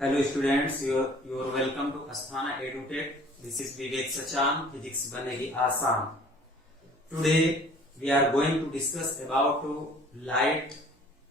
Hello students, you're welcome to Asthana EduTech. This is Vivek Sachan, Physics बनेगी आसान. Today we are going to discuss about light.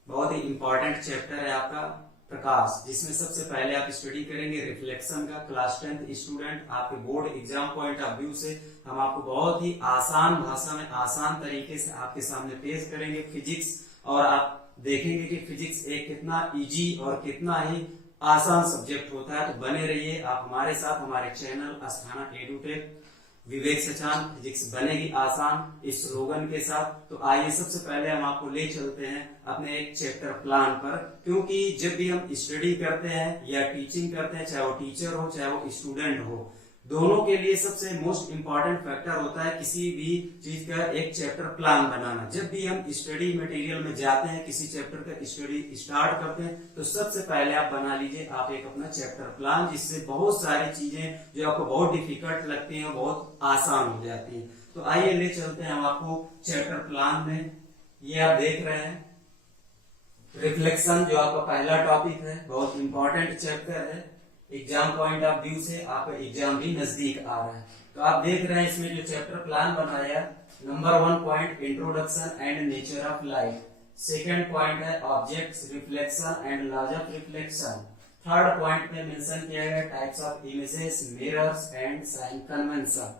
बहुत ही important chapter है आपका प्रकाश, जिसमें सबसे पहले आप स्टडी करेंगे रिफ्लेक्शन का. क्लास 10th स्टूडेंट आपके board exam point of view से हम आपको बहुत ही आसान भाषा में आसान तरीके से आपके सामने पेश करेंगे फिजिक्स, और आप देखेंगे कि फिजिक्स एक कितना इजी और कितना ही आसान सब्जेक्ट होता है. तो बने रहिए आप हमारे साथ हमारे चैनल अस्थाना एडुटेक विवेक सचान फिजिक्स बनेगी आसान इस स्लोगन के साथ. तो आइए सबसे पहले हम आपको ले चलते हैं अपने एक चैप्टर प्लान पर, क्योंकि जब भी हम स्टडी करते हैं या टीचिंग करते हैं, चाहे वो टीचर हो चाहे वो स्टूडेंट हो, दोनों के लिए सबसे मोस्ट इंपॉर्टेंट फैक्टर होता है किसी भी चीज का एक चैप्टर प्लान बनाना. जब भी हम स्टडी मटेरियल में जाते हैं, किसी चैप्टर का स्टडी स्टार्ट करते हैं, तो सबसे पहले आप बना लीजिए आप एक अपना चैप्टर प्लान, जिससे बहुत सारी चीजें जो आपको बहुत डिफिकल्ट लगती हैं बहुत आसान हो जाती हैं. तो आइए ले चलते हैं हम आपको चैप्टर प्लान में. ये आप देख रहे हैं रिफ्लेक्शन, जो आपका पहला टॉपिक है, बहुत इंपॉर्टेंट चैप्टर है. एग्जाम पॉइंट ऑफ व्यू से आपका एग्जाम भी नजदीक आ रहा है. तो आप देख रहे हैं इसमें जो चैप्टर प्लान बनाया, number 1 point introduction and nature of light. Second point है objects reflection and laws of reflection. Third point में मेंशन किया गया types of images, mirrors and sign convention.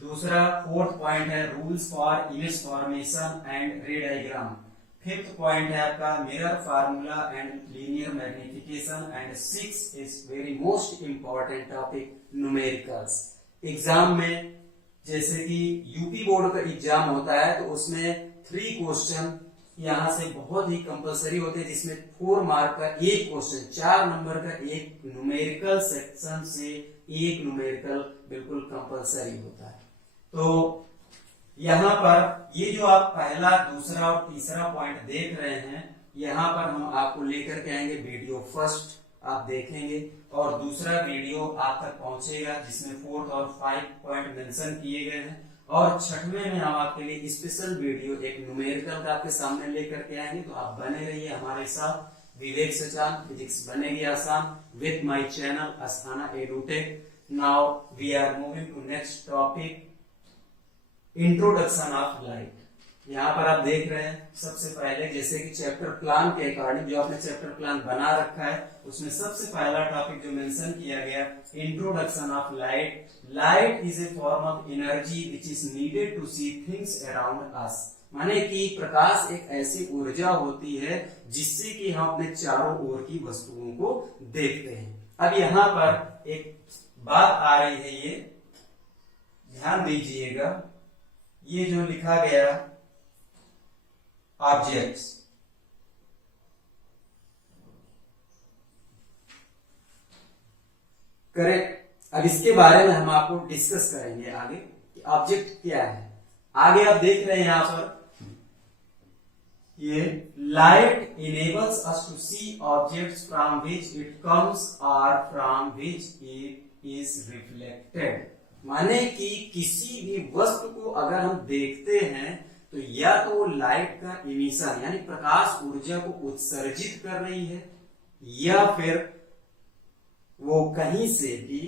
दूसरा फोर्थ पॉइंट है rules for image formation and ray diagram. Fifth point है आपका mirror formula and linear magnification. And six is very most important topic numericals. Exam में जैसे कि UP board का exam होता है, तो उसमें 3 क्वेश्चन यहां से बहुत ही कंपलसरी होते हैं, जिसमें 4 मार्क का एक क्वेश्चन, 4 नंबर का एक न्यूमेरिकल सेक्शन से एक न्यूमेरिकल बिल्कुल कंपलसरी होता है. तो यहाँ पर ये जो आप पहला, दूसरा और तीसरा पॉइंट देख रहे हैं, यहाँ पर हम आपको लेकर के आएंगे वीडियो. फर्स्ट आप देखेंगे और दूसरा वीडियो आप तक पहुंचेगा, जिसमें 4th और 5 पॉइंट मेंशन किए गए हैं. और छठवें में हम आपके लिए स्पेशल वीडियो एक न्यूमेरिकल का आपके सामने लेकर के आएंगे. तो आप बने रहिए हमारे साथ. विवेक सचान फिजिक्स बनेगी आसान with my channel Asthana edutech. Now we are moving to next topic, introduction of light. यहाँ पर आप देख रहे हैं सबसे पहले, जैसे कि चैप्टर प्लान के अकॉर्डिंग जो आपने चैप्टर प्लान बना रखा है, उसमें सबसे पहला टॉपिक जो मेंशन किया गया, introduction of light. Light is a form of energy which is needed to see things around us. माने कि प्रकाश एक ऐसी ऊर्जा होती है जिससे कि हम अपने चारों ओर की वस्तुओं को देखते हैं. अब यहाँ पर एक बात आ रही है, ये ध्यान दीजिएगा. ये जो लिखा गया ऑब्जेक्ट्स, करेक्ट. अब इसके बारे में हम आपको डिस्कस करेंगे आगे कि ऑब्जेक्ट क्या है. आगे आप देख रहे हैं यहां पर ये light enables us to see objects from which it comes और from which it is reflected. माने कि किसी भी वस्तु को अगर हम देखते हैं, तो या तो वो लाइट का इमिशन यानी प्रकाश ऊर्जा को उत्सर्जित कर रही है, या फिर वो कहीं से भी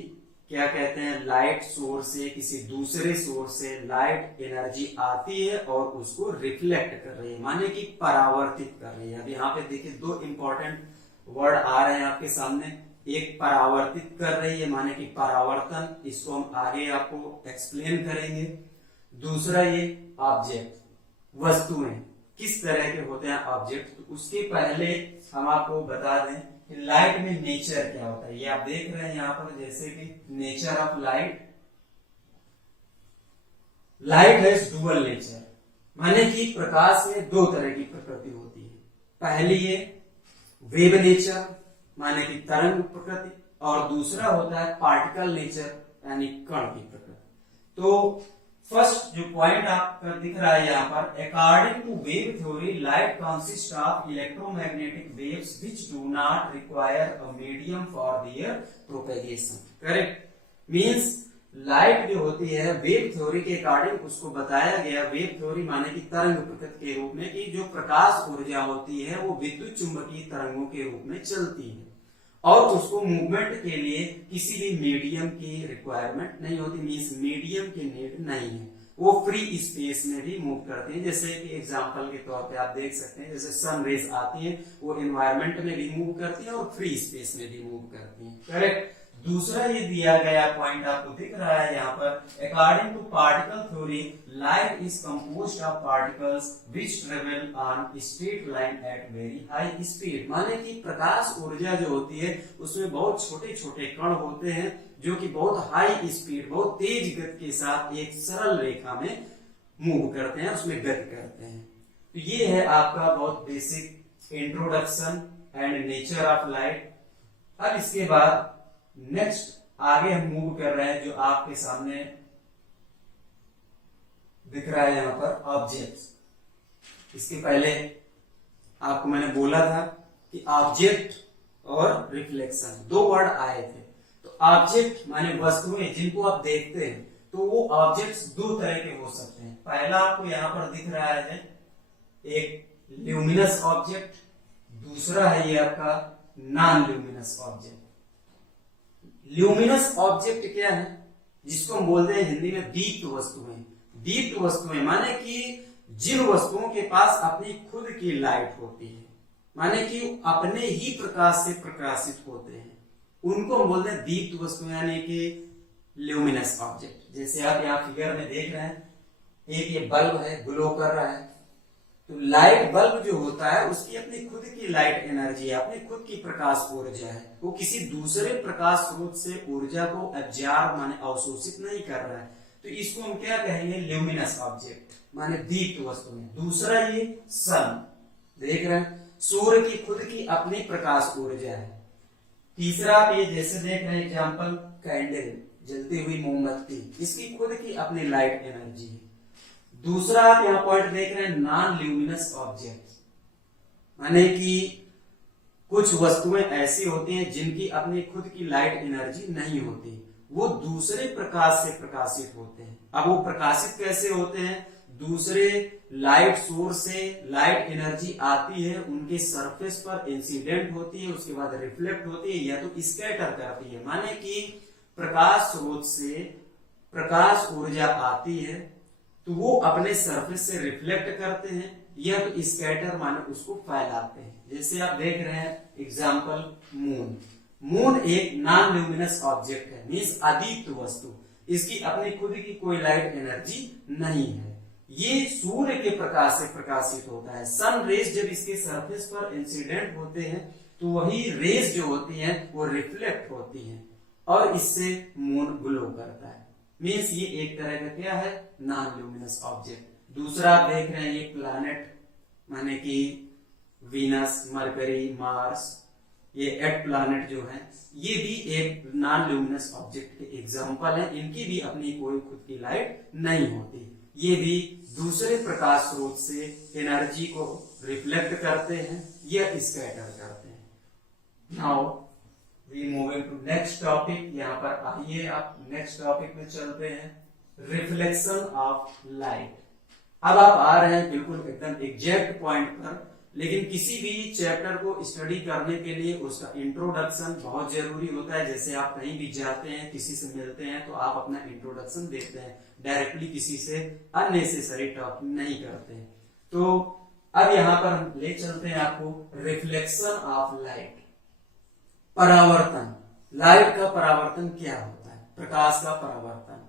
क्या कहते हैं लाइट सोर्स से, किसी दूसरे सोर्स से लाइट एनर्जी आती है और उसको रिफ्लेक्ट कर रही है, माने कि परावर्तित कर रही है. अब यहाँ पे देखिए 2 इंपॉर्टेंट वर्ड आ रहे हैं आपके सामने. एक परावर्तित कर रही है माने कि परावर्तन, इसको हम आगे आपको एक्सप्लेन करेंगे. दूसरा ये ऑब्जेक्ट, वस्तुएं किस तरह के होते हैं ऑब्जेक्ट. तो उसके पहले हम आपको बता दें कि लाइट में नेचर क्या होता है. ये आप देख रहे हैं यहाँ पर, जैसे कि nature of light. Light has dual nature, माने कि प्रकाश में 2 तरह की प्रकृति होती है. पहली है वेव नेचर माने कि तरंग प्रकृति, और दूसरा होता है पार्टिकल नेचर यानी कण की प्रकृति. तो फर्स्ट जो पॉइंट आपका दिख रहा है यहाँ पर, according to wave theory light consist of electromagnetic waves which do not require a medium for their propagation. Correct. Means light जो होती है वेव थ्योरी के अकॉर्डिंग उसको बताया गया, वेव थ्योरी माने कि तरंग प्रकृति के रूप में, कि जो प्रकाश ऊर्जा होती है वो विद्युत चुंबकीय तरंगों के रूप में चलती है, और उसको मूवमेंट के लिए किसी भी मीडियम की रिक्वायरमेंट नहीं होती, मींस मीडियम की नीड नहीं है, वो फ्री स्पेस में भी मूव करते हैं। जैसे कि एग्जांपल के तौर पे आप देख सकते हैं, जैसे सन रेज आती है वो एनवायरनमेंट में भी मूव करती है और फ्री स्पेस में भी मूव करती है। करेक्ट। दूसरा ये दिया गया पॉइंट आपको दिख रहा है यहाँ पर, according to particle theory light is composed of particles which travel on straight line at very high speed. माने कि प्रकाश ऊर्जा जो होती है उसमें बहुत छोटे छोटे कण होते हैं जो कि बहुत हाई स्पीड, बहुत तेज गति के साथ एक सरल रेखा में मूव करते हैं, उसमें गति करते हैं। तो ये है आपका बहुत basic introduction and nature of light. अब इसके बाद नेक्स्ट आगे हम मूव कर रहे हैं, जो आपके सामने दिख रहा है यहाँ पर, ऑब्जेक्ट्स। इसके पहले आपको मैंने बोला था कि ऑब्जेक्ट और रिफ्लेक्शन दो वर्ड आए थे। तो ऑब्जेक्ट माने वस्तुएं जिनको आप देखते हैं, तो वो ऑब्जेक्ट्स दो तरह के हो सकते हैं। पहला आपको यहाँ पर दिख रहा है एक ल्यूमिनस ऑब्जेक्ट, दूसरा है ये आपका non luminous object. Luminous object क्या है, जिसको हम बोलते हैं हिंदी में दीप्त वस्तुएं। दीप्त वस्तुएं माने कि जिन वस्तुओं के पास अपनी खुद की लाइट होती है, माने कि अपने ही प्रकाश से प्रकाशित होते हैं, उनको हम बोलते हैं दीप्त वस्तुएं, यानी कि ल्यूमिनस ऑब्जेक्ट। जैसे आप यहाँ फिगर में देख रहे हैं, एक ये बल्ब है, ग्लो कर रहा है। तो लाइट बल्ब जो होता है उसकी अपनी खुद की लाइट एनर्जी है, अपनी खुद की प्रकाश ऊर्जा है, वो किसी दूसरे प्रकाश स्रोत से ऊर्जा को एब्जॉर्ब माने अवशोषित नहीं कर रहा है। तो इसको हम क्या कहेंगे, ल्यूमिनस ऑब्जेक्ट माने दीप्त वस्तुएं। दूसरा ये सन, देख रहे हैं, सूर्य की खुद की अपनी प्रकाश ऊर्जा है। तीसरा आप ये जैसे देख रहे हैं एग्जाम्पल, कैंडल, जलती हुई मोमबत्ती, इसकी खुद की अपनी लाइट एनर्जी है। दूसरा आप यहाँ पॉइंट देख रहे हैं नॉन ल्यूमिनस ऑब्जेक्ट, माने कि कुछ वस्तुएं ऐसी होती हैं जिनकी अपनी खुद की लाइट एनर्जी नहीं होती, वो दूसरे प्रकाश से प्रकाशित होते हैं। अब वो प्रकाशित कैसे होते हैं, दूसरे लाइट सोर्स से लाइट एनर्जी आती है, उनके सरफेस पर इंसिडेंट होती है, उसके बाद रिफ्लेक्ट होती है या तो स्कैटर करती है। माने कि प्रकाश स्रोत से प्रकाश ऊर्जा आती है तो वो अपने सरफेस से रिफ्लेक्ट करते हैं या तो स्कैटर माने उसको फैलाते हैं। जैसे आप देख रहे हैं एग्जांपल मून। मून एक नॉन ल्यूमिनस ऑब्जेक्ट है, मींस अदीप्त वस्तु, इसकी अपनी खुद की कोई लाइट एनर्जी नहीं है। ये सूर्य के प्रकाश से प्रकाशित होता है। सन रेज जब इसके सरफेस पर इंसिडेंट होते हैं तो वही रेज जो होती हैं वो रिफ्लेक्ट होती हैं और इससे मून ग्लो करता है। मींस ये एक तरह का क्या है, नॉन ल्यूमिनस ऑब्जेक्ट। दूसरा आप देख रहे हैं ये प्लैनेट, माने कि वीनस, मरकरी, मार्स, ये एट प्लैनेट जो है, ये भी एक नॉन ल्यूमिनस ऑब्जेक्ट के एग्जांपल है। इनकी भी अपनी कोई खुद की लाइट नहीं होती, ये भी दूसरे प्रकाश स्रोत से एनर्जी को रिफ्लेक्ट करते हैं या स्कैटर करते हैं। Now we moving to next topic. यहाँ पर आइए आप नेक्स्ट टॉपिक में चलते हैं, रिफ्लेक्शन ऑफ लाइट। अब आप आ रहे हैं बिल्कुल एकदम एग्जैक्ट पॉइंट पर, लेकिन किसी भी चैप्टर को स्टडी करने के लिए उसका इंट्रोडक्शन बहुत जरूरी होता है। जैसे आप कहीं भी जाते हैं, किसी से मिलते हैं तो आप अपना इंट्रोडक्शन देते हैं, डायरेक्टली किसी से अननेसेसरी टॉकिंग नहीं करते हैं। तो अब यहाँ पर हम ले चलते हैं आपको रिफ्लेक्शन ऑफ लाइट, परावर्तन। लाइट का परावर्तन क्या होता है, प्रकाश का परावर्तन।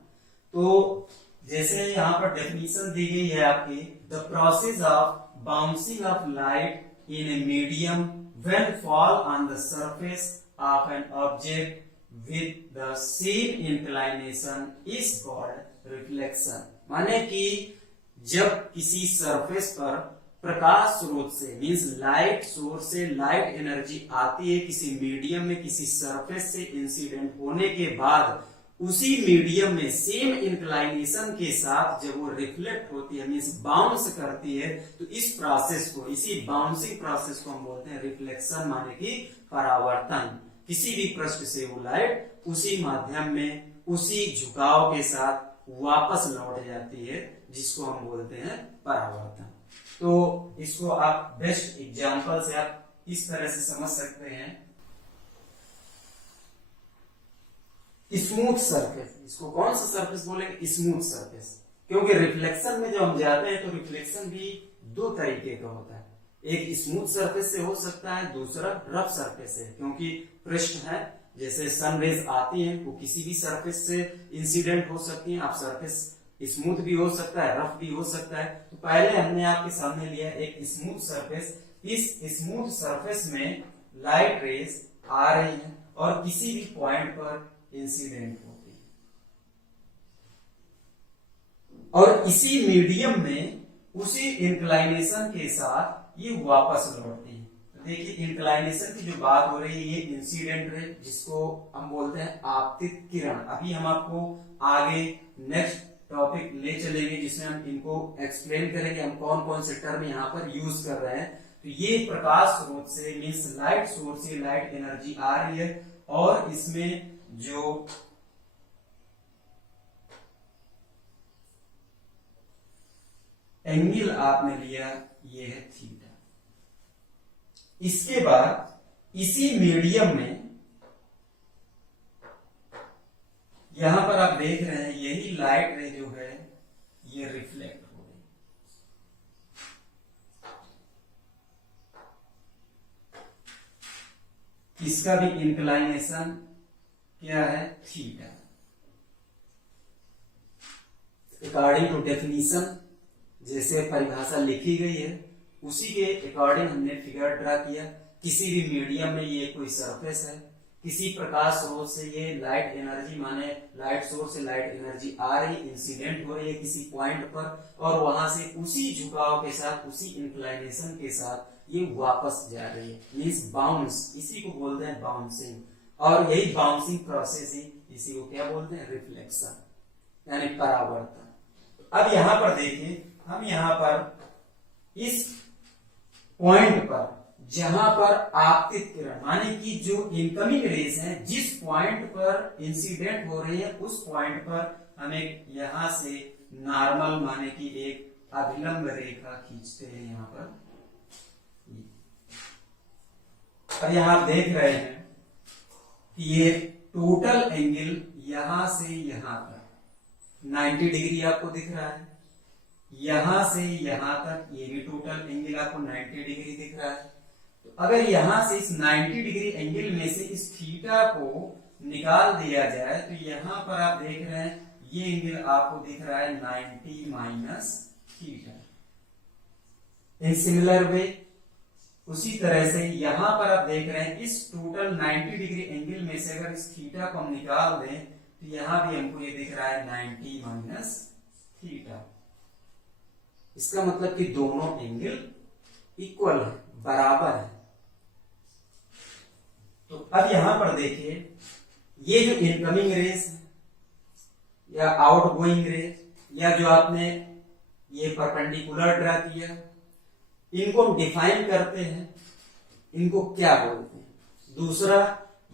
तो जैसे यहाँ पर डेफिनेशन दी गई है आपकी, the process of bouncing of light in a medium when fall on the surface of an object with the same inclination is called reflection। माने कि जब किसी सरफेस पर प्रकाश स्रोत से मींस लाइट सोर्स से लाइट एनर्जी आती है किसी मीडियम में, किसी सरफेस से इंसिडेंट होने के बाद उसी मीडियम में सेम इंक्लाइनेशन के साथ जब वो रिफ्लेक्ट होती है मींस बाउंस करती है, तो इस प्रोसेस को, इसी बाउंसिंग प्रोसेस को हम बोलते हैं रिफ्लेक्शन, माने कि परावर्तन। किसी भी पृष्ठ से वो लाइट उसी माध्यम में उसी झुकाव के साथ वापस लौट जाती है, जिसको हम बोलते हैं परावर्तन। तो इसको आप बेस्ट एग्जांपल से आप इस तरह से समझ सकते हैं। स्मूथ सरफेस, इसको कौन सा सरफेस बोलेंगे? Smooth surface. क्योंकि रिफ्लेक्शन में जब हम जाते हैं तो रिफ्लेक्शन भी दो तरीके का होता है, एक स्मूथ सरफेस से हो सकता है, दूसरा रफ सरफेस से। क्योंकि पृष्ठ है, जैसे सन रेज आती हैं वो किसी भी सरफेस से इंसिडेंट हो सकती हैं। आप सरफेस स्मूथ भी हो सकता है, रफ भी हो सकता है। तो पहले हमने आपके सामने लिया एक स्मूथ सरफेस। इस स्मूथ सरफेस में लाइट रेज आ रही है और किसी भी पॉइंट पर इंसिडेंट होती है, और इसी मीडियम में उसी इंक्लाइनेशन के साथ ये वापस लौटती है। तो देखिए, इंक्लाइनेशन की जो बात हो रही है, ये इंसिडेंट रे, जिसको हम बोलते हैं आपतित किरण। अभी हम आपको आगे नेक्स्ट टॉपिक ले चलेंगे जिसमें हम इनको एक्सप्लेन करेंगे, हम कौन कौन से टर्म यहाँ पर यूज कर रहे हैं। तो ये प्रकाश स्रोत से मीन्स लाइट सोर्स से लाइट एनर्जी आ रही है, और इसमें जो एंगल आपने लिया ये है थीटा। इसके बाद इसी मीडियम में यहां पर आप देख रहे हैं यही लाइट रे जो है ये रिफ्लेक्ट हो रही है। इसका भी इंक्लाइनेशन क्या है? थीटा। अकॉर्डिंग टू डेफिनेशन, जैसे परिभाषा लिखी गई है उसी के अकॉर्डिंग हमने फिगर ड्रा किया। किसी भी मीडियम में ये कोई सरफेस है, किसी प्रकाश स्रोत से ये लाइट एनर्जी माने लाइट सोर्स से लाइट एनर्जी आ रही, इंसिडेंट हो रही है किसी पॉइंट पर, और वहां से उसी झुकाव के साथ, उसी इंक्लाइनेशन के साथ ये वापस जा रही है, मींस बाउंस। इसी को बोलते हैं बाउंसिंग, और यही बाउंसिंग प्रोसेस ही इसी को क्या बोलते हैं? रिफ्लेक्शन, यानी परावर्तन। अब यहां पर देखिए, हम यहां पर इस पॉइंट पर जहां पर आपतित किरण माने कि जो इनकमिंग रेस है, जिस पॉइंट पर इंसिडेंट हो रही है उस पॉइंट पर हमें यहां से नॉर्मल माने कि एक अभिलंब रेखा खींचते हैं यहां पर। और यहां आप देख रहे हैं कि ये टोटल एंगल यहां से यहां तक 90 डिग्री आपको दिख रहा है। यहां से यहां तक ये भी टोटल एंगल आपको 90 डिग्री दिख रहा है। तो अगर यहां से इस 90 डिग्री एंगल में से इस थीटा को निकाल दिया जाए तो यहां पर आप देख रहे हैं ये एंगल आपको दिख रहा है 90 minus theta. In similar way उसी तरह से यहां पर आप देख रहे हैं इस टोटल 90 डिग्री एंगल में से अगर इस थीटा को हम निकाल दें तो यहां भी हमको ये दिख रहा है 90 माइनस थीटा। इसका मतलब कि दोनों एंगल इक्वल है, बराबर है। तो अब यहां पर देखिए, ये जो इनकमिंग रेस है या आउटगोइंग रेस या जो आपने ये परपेंडिकुलर ड्रा किया, इनको हम डिफाइन करते हैं, इनको क्या बोलते हैं? दूसरा,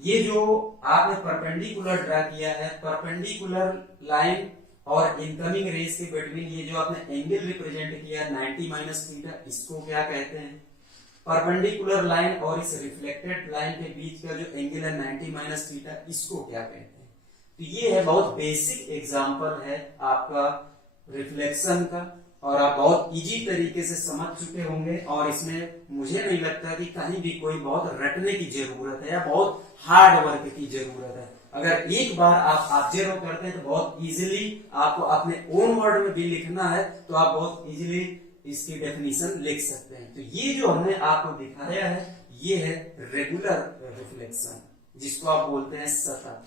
ये जो आपने परपेंडिकुलर ड्रा किया है, परपेंडिकुलर लाइन और इनकमिंग रेस के बिटवीन ये जो आपने एंगल रिप्रेजेंट किया 90 माइनस थीटा, इसको क्या कहते हैं? परपेंडिकुलर लाइन और इस रिफ्लेक्टेड लाइन के बीच का जो एंगल है 90 माइनस थीटा, इसको क्या कहते हैं? तो ये है बहुत बेसिक एग्जांपल है आपका रिफ्लेक्शन का, और आप बहुत इजी तरीके से समझ चुके होंगे, और इसमें मुझे नहीं लगता कि कहीं भी कोई बहुत रटने की जरूरत है या बहुत हार्ड वर्क की जरूरत है। अगर एक बार आप ऑब्जर्व करते हैं तो बहुत इजीली आपको अपने ओन वर्ड में भी लिखना है तो आप बहुत इजीली इसकी डेफिनेशन लिख सकते हैं। तो ये जो हमने आपको दिखाया है ये है रेगुलर रिफ्लेक्शन, जिसको आप बोलते हैं सतत।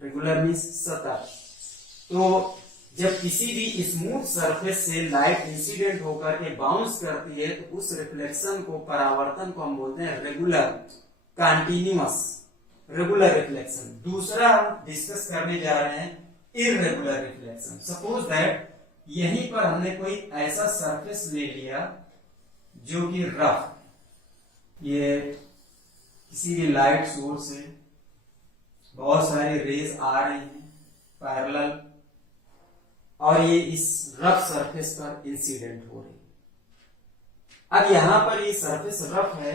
रेगुलर मीन्स सतत। तो जब किसी भी स्मूथ सरफेस से लाइट इंसिडेंट होकर के बाउंस करती है तो उस रिफ्लेक्शन को, परावर्तन को हम बोलते हैं रेगुलर, कंटिन्यूअस, रेगुलर रिफ्लेक्शन। दूसरा हम डिस्कस करने जा रहे हैं इररेगुलर रिफ्लेक्शन। सपोज दैट यहीं पर हमने कोई ऐसा सरफेस ले लिया जो कि रफ, ये किसी भी लाइट सोर्स से बहुत सारी रेज आ रही हैं पैरेलल, और ये इस रफ सरफेस पर इंसिडेंट हो रही है। अब यहां पर ये सरफेस रफ है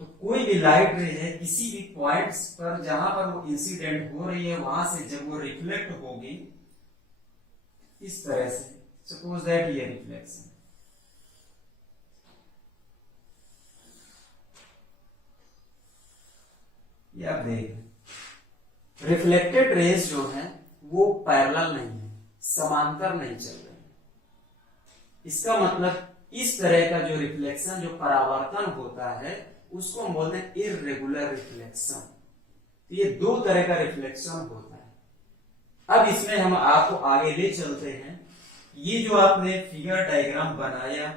तो कोई भी लाइट रे है किसी भी पॉइंट्स पर जहां पर वो इंसिडेंट हो रही है वहां से जब वो रिफ्लेक्ट होगी इस तरह से, सपोज दैट ये रिफ्लेक्शन, ये आप देख रिफ्लेक्टेड रेज जो है वो पैरेलल नहीं है, समांतर नहीं चल रहे हैं। इसका मतलब इस तरह का जो रिफ्लेक्शन, जो परावर्तन होता है उसको हम बोलते हैं इर्रेगुलर रिफ्लेक्शन। तो ये दो तरह का रिफ्लेक्शन होता है। अब इसमें हम आपको आगे ले चलते हैं। ये जो आपने फिगर डायग्राम बनाया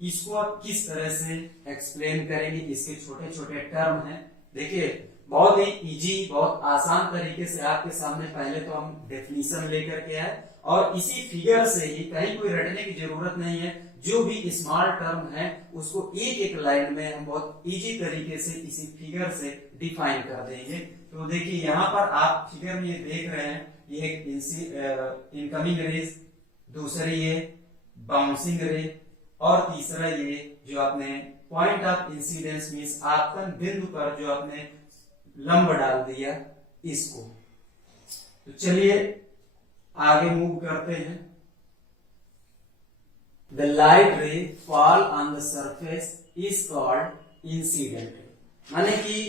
इसको आप किस तरह से एक्सप्लेन करेंगे, इसके छोटे छोटे टर्म हैं। देखिए बहुत ही इजी, बहुत आसान तरीके से आपके सामने पहले तो हम डेफिनेशन लेकर के आए और इसी फिगर से ही, कहीं कोई रटने की जरूरत नहीं है, जो भी स्मॉल टर्म है उसको एक एक लाइन में हम बहुत इजी तरीके से इसी फिगर से डिफाइन कर देंगे। तो देखिए यहाँ पर आप फिगर में ये देख रहे हैं, ये एक इनकमिंग रेज, दूसरी ये बाउंसिंग रे और तीसरा ये जो आपने पॉइंट ऑफ इंसिडेंस मींस आपतन बिंदु पर जो आपने लंब डाल दिया इसको। तो चलिए आगे मूव करते हैं। The light ray fall on the surface is called incident ray। माने कि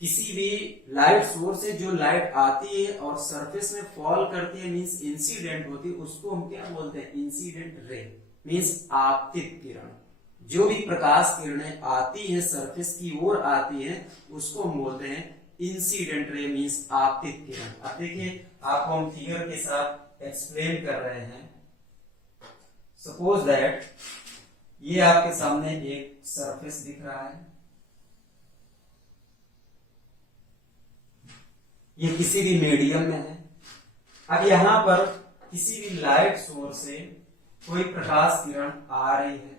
किसी भी लाइट सोर्स से जो लाइट आती है और सरफेस में फॉल करती है मींस इंसिडेंट होती है, उसको हम क्या बोलते हैं? इंसिडेंट रे मींस आपतित किरण। जो भी प्रकाश किरणें आती है सरफेस की ओर आती है उसको हम बोलते हैं इंसिडेंट रे मींस आपतित किरण। अब देखिए आपको हम फिगर के साथ एक्सप्लेन कर रहे हैं। सपोज दैट ये आपके सामने एक सरफेस दिख रहा है, ये किसी भी मीडियम में है। अब यहां पर किसी भी लाइट सोर्स से कोई प्रकाश किरण आ रही है,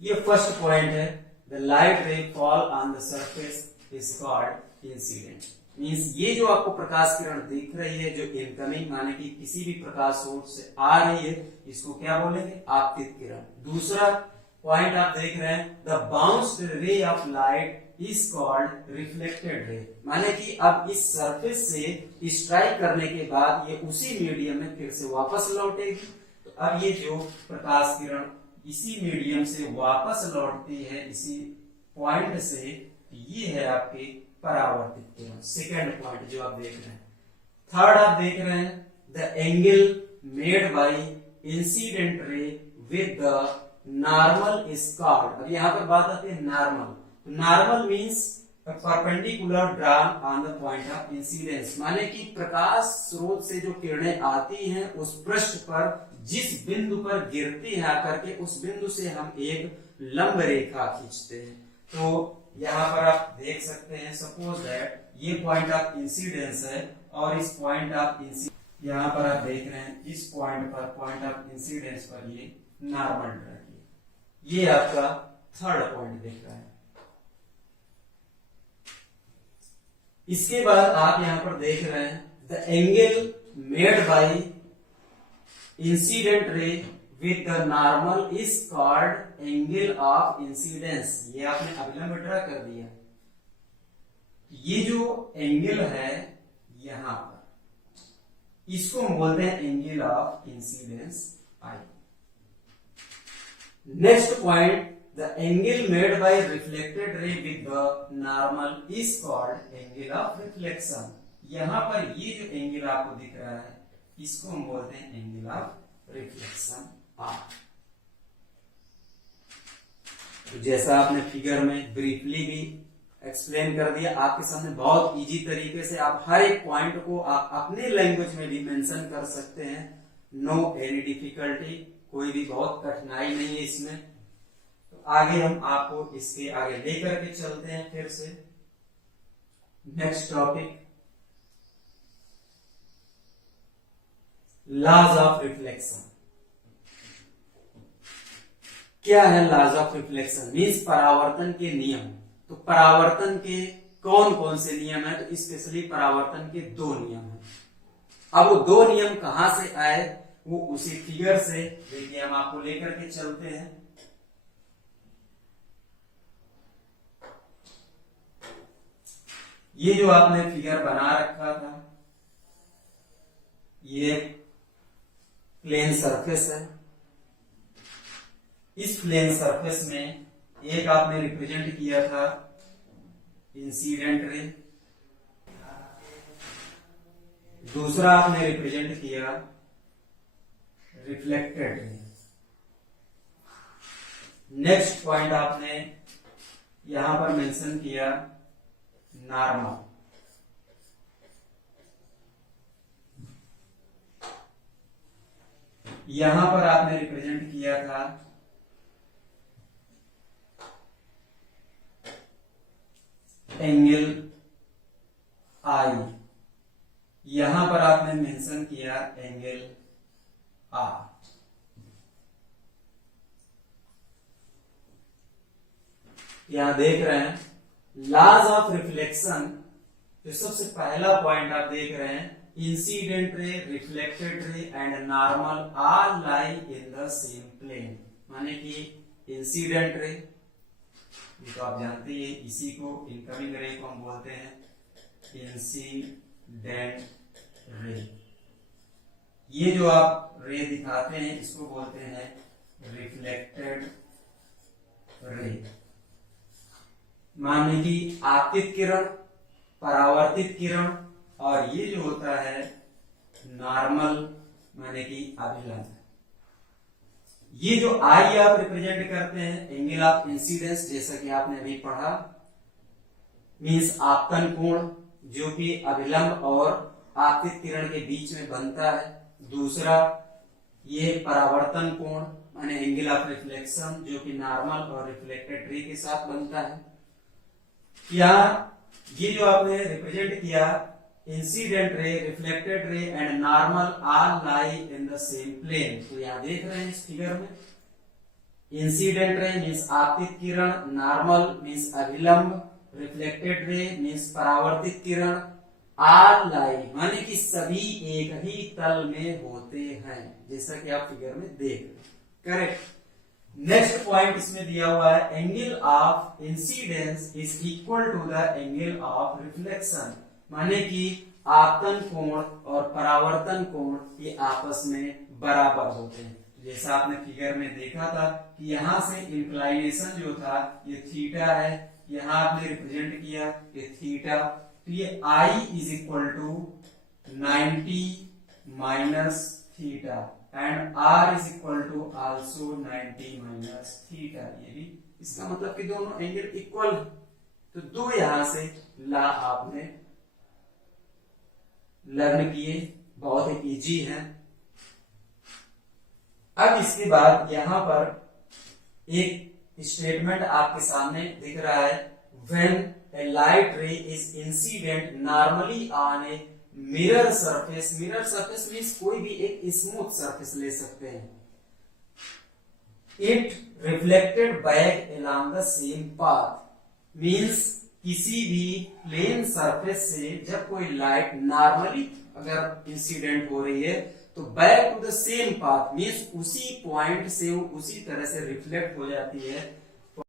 ये फर्स्ट पॉइंट है। द लाइट रे fall on the surface is called incident means ये जो आपको प्रकाश किरण दिख रही है जो इनकमिंग माने कि किसी भी प्रकाश सोर्स से आ रही है, इसको क्या बोलेंगे? आपतित किरण। दूसरा पॉइंट आप देख रहे हैं, the bounced ray of light is called reflected ray माने कि अब इस सरफेस से स्ट्राइक करने के बाद ये उसी मीडियम में फिर से वापस लौटेगी। तो अब ये जो प्रकाश किरण इसी मीडियम से वापस लौटती है इसी पॉइंट से, ये है आपके परावर्तित किरण। सेकेंड पॉइंट जो आप देख रहे हैं। थर्ड आप देख रहे हैं, the angle made by incident ray with the normal is called. अब यहाँ पर बात आती है normal. Normal means perpendicular drawn on the point of incidence माने कि प्रकाश स्रोत से जो किरणें आती हैं उस पृष्ठ पर जिस बिंदु पर गिरती है आकर के, उस बिंदु से हम एक लंब रेखा खींचते हैं। तो यहाँ पर आप देख सकते हैं, सपोज दैट ये पॉइंट ऑफ इंसिडेंस है और इस पॉइंट ऑफ यहाँ पर आप देख रहे हैं इस पॉइंट पर, पॉइंट ऑफ इंसिडेंस पर ये नॉर्मल ड्रा किया। ये आपका थर्ड पॉइंट दिख रहा है। इसके बाद आप यहां पर देख रहे हैं, the angle made by incident ray with the normal is called angle of incidence. ये आपने अभिलंब ड्रा कर दिया। ये जो एंगल है यहां पर, इसको हम बोलते हैं angle of incidence I. Next point, the angle made by reflected ray with the normal is called angle of reflection। यहां पर ये जो एंगल आपको दिख रहा है इसको हम बोलते हैं एंगल ऑफ रिफ्लेक्शन आर। तो जैसा आपने फिगर में ब्रीफली भी एक्सप्लेन कर दिया, आपके सामने बहुत इजी तरीके से आप हर एक पॉइंट को आप अपने लैंग्वेज में भी मेंशन कर सकते हैं। नो एनी डिफिकल्टी, कोई भी बहुत कठिनाई नहीं है इसमें। आगे हम आपको इसके आगे लेकर के चलते हैं फिर से। Next topic, laws of reflection. क्या है लॉज ऑफ रिफ्लेक्शन? मींस परावर्तन के नियम। तो परावर्तन के कौन कौन से नियम है? तो स्पेशली परावर्तन के दो नियम हैं। अब वो दो नियम कहां से आए वो उसी फिगर से देखिए हम आपको लेकर के चलते हैं। ये जो आपने फिगर बना रखा था, ये प्लेन सरफेस है। इस प्लेन सरफेस में एक आपने रिप्रेजेंट किया था इंसिडेंट रे, दूसरा आपने रिप्रेजेंट किया रिफ्लेक्टेड रे। नेक्स्ट पॉइंट आपने यहां पर मेंशन किया नॉर्मल। यहां पर आपने रिप्रेजेंट किया था एंगल आई। यहां पर आपने मेंशन किया एंगल आर। यहां देख रहे हैं लॉज ऑफ रिफ्लेक्शन। जो सबसे पहला पॉइंट आप देख रहे हैं, incident ray, reflected ray and normal all lie in the same plane. माने कि इंसिडेंट रे, ये तो आप जानते हैं, इसी को इनकमिंग रे को हम बोलते हैं इंसिडेंट रे। ये जो आप रे दिखाते हैं इसको बोलते हैं रिफ्लेक्टेड रे। माने कि आपतित किरण, परावर्तित किरण, और ये जो होता है नॉर्मल माने कि अभिलंब। ये जो आई आप रिप्रेजेंट करते हैं एंगल ऑफ इंसिडेंस, जैसा कि आपने अभी पढ़ा, मींस आपतन कोण जो कि अभिलंब और आपतित किरण के बीच में बनता है। दूसरा ये परावर्तन कोण माने एंगल ऑफ रिफ्लेक्शन जो कि नॉर्मल और रिफ्लेक्टेड रे के साथ बनता है। ये जो आपने रिप्रेजेंट किया incident ray, reflected ray and normal all lie in the same plane. तो यहां देख रहे हैं इस फिगर में, इंसिडेंट रे मींस आपतित किरण, नॉर्मल मींस अभिलंब, रिफ्लेक्टेड रे मींस परावर्तित किरण, ऑल लाई माने कि सभी एक ही तल में होते हैं, जैसा कि आप फिगर में देख रहे हैं। करेक्ट। नेक्स्ट पॉइंट इसमें दिया हुआ है angle of incidence is equal to the angle of reflection. माने कि आपतन कोण और परावर्तन कोण ये आपस में बराबर होते हैं। जैसा आपने फिगर में देखा था कि यहां से इंक्लाइनेशन जो था ये थीटा है, यहां आपने रिप्रेजेंट किया ये थीटा। तो ये i is equal to 90 minus theta and r is equal to also 90 minus theta. ये भी इसका मतलब कि दोनों एंगल इक्वल है। तो दो यहां से ला आपने लर्न किए, बहुत ही इजी है। अब इसके बाद यहां पर एक स्टेटमेंट आपके सामने दिख रहा है, व्हेन ए लाइट रे is incident normally on a mirror surface. Mirror surface means कोई भी एक स्मूथ सरफेस ले सकते हैं। It reflected back along the same path means किसी भी प्लेन सरफेस से जब कोई लाइट नॉर्मली अगर इंसिडेंट हो रही है तो back to the same path means उसी पॉइंट से वो उसी तरह से रिफ्लेक्ट हो जाती है